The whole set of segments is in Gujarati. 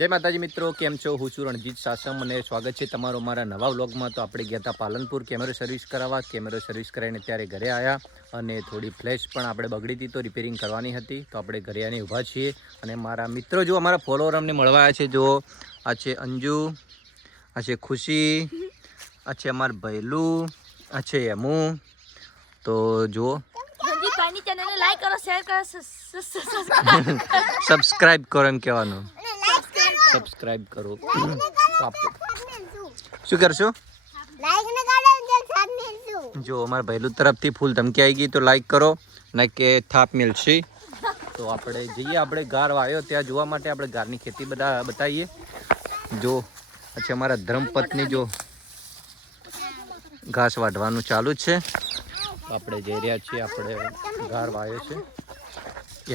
જય માતાજી મિત્રો, કેમ છો? હું છું રણજીત સાસમ અને સ્વાગત છે તમારો મારા નવા વ્લોગમાં. તો આપણે ગયા હતા પાલનપુર કેમેરો સર્વિસ કરાવવા. કેમેરો સર્વિસ કરાવીને ત્યારે ઘરે આવ્યા અને થોડી ફ્લેશ પણ આપણે બગડી હતી તો રિપેરિંગ કરવાની હતી. તો આપણે ઘરે આવીને ઊભા છીએ અને મારા મિત્રો જો અમારા ફોલોવર અમને મળવા આવ્યા છે. જો આ છે અંજુ, આ છે ખુશી, આ છે અમાર ભૈલું, આ છે એમુ. તો જુઓ, સબસ્ક્રાઇબ કરો એમ કહેવાનું, સબસ્ક્રાઇબ કરો. શું કરશો? જો અમારા ભૈલું તરફથી ફૂલ ધમકી આવી ગઈ તો લાઈક કરો ને કે થાપ મિલશે. તો આપણે જઈએ, આપણે ગાર વાયો ત્યાં જોવા માટે. આપણે ગારની ખેતી બધા બતાવીએ. જો પછી અમારા ધર્મપત્ની જો ઘાસ વાઢવાનું ચાલુ જ છે. આપણે જઈ રહ્યા છીએ, આપણે ગાર વાયો છે.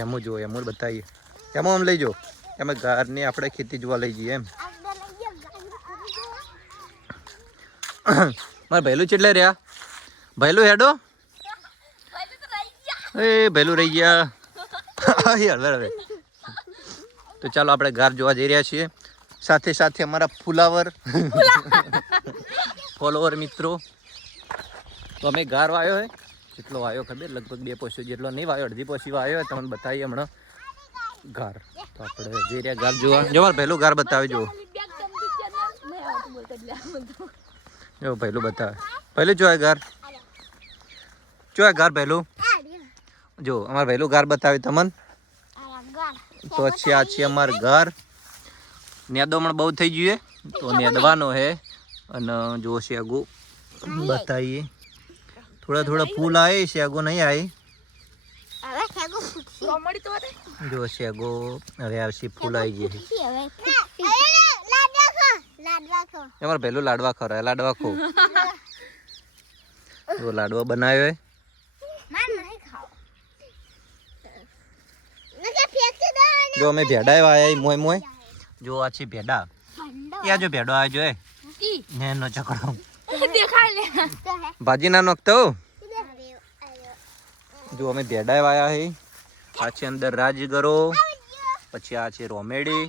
એમું જો, એમું બતાવીએ. એમાં આમ લઈ જાઓ, અમે ગારની આપણે ખેતી જોવા લઈ જઈએ એમ. મારે ભૈલું કેટલે રહ્યા? ભૈલું હેડો, એ ભૈલું રહી ગયા. હવે તો ચાલો આપણે ગાર જોવા જઈ રહ્યા છીએ. સાથે સાથે અમારા ફુલાવર ફોલોવર મિત્રો. તો અમે ગાર વાયો હે, જેટલો વાયો ખબર, લગભગ 2 પોસ્યો જેટલો નહીં વાયો, અડધી પોસી વાયો હોય. તમને બતાવીએ હમણાં ગાર. તો આપણે જઈ રહ્યા ગાર જોવા. જો મારે પહેલું ગાર બતાવે. જો જો પહેલું બતાવે. પહેલું જો ગાર, જો ગાર પહેલું જો અમારે પહેલું ગાર બતાવે તમને. તો છે આ છે અમારું ઘર. નેદોમણ બહુ થઈ ગયું તો નેદવાનો હે. અને જો શેગો બતાવીએ, થોડા થોડા ફૂલ આવે, શેગો નહીં આવે. જો શેગો હવે આવશે, ફૂલ આવી ગયા. અમારે પહેલું લાડવા ખરા, લાડવા ખો. જો લાડવા બનાવ્યો હે. જો અમે ભેડા આવ્યા મોય મોય. જો આ છે ભેડા. ત્યાં જો ભેડો આવ્યો જો ને નો ચકડો ભાજી ના નોખતો. જો અમે ભેડા આવ્યા હે. આ છે અંદર રાજગરો, પછી આ છે રોમેડી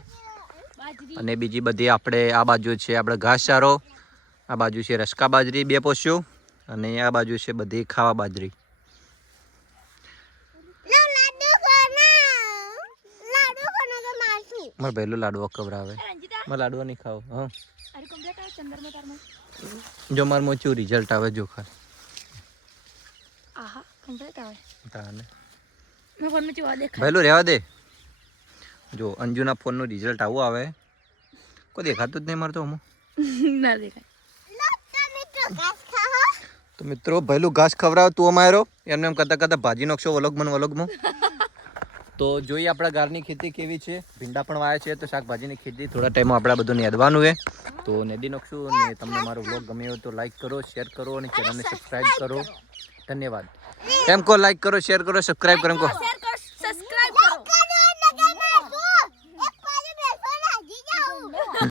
અને બીજી બધી. આપણે આ બાજુ છે આપણે ઘાસચારો, આ બાજુ છે રસકા બાજરી 2 પોસ્યો અને આ બાજુ છે બધી ખાવા બાજરી. મારે પહેલું લાડવો ખવડાવે. મારે લાડવો નહીં ખાવ. હા જો મારે મોચું રિઝલ્ટ આવે જો ખા. પહેલું રહેવા દે. જો અંજુના ફોનનું રિઝલ્ટ આવું આવે. કોઈ દેખાતું જ નહીં મારે તો હમું ના દેખાય. તો મિત્રો પહેલું ઘાસ ખવડાવ તું અમારો. એમને એમ કરતા કરતા ભાજી નાખશો વલોગમાં. તો જોઈએ આપણા ગારની ખેતી કેવી છે. ભીંડા પણ વાયા છે. તો શાકભાજીની ખેતી થોડા ટાઈમમાં આપણે બધું નેદવાનું છે. તો નેદી નાખશું. અને તમને મારો વ્લોગ ગમ્યો હોય તો લાઈક કરો, શેર કરો અને ચેનલને સબસ્ક્રાઈબ કરો. ધન્યવાદ. એમ કહો, લાઈક કરો, શેર કરો, સબસ્ક્રાઈબ કરો એમ કહો.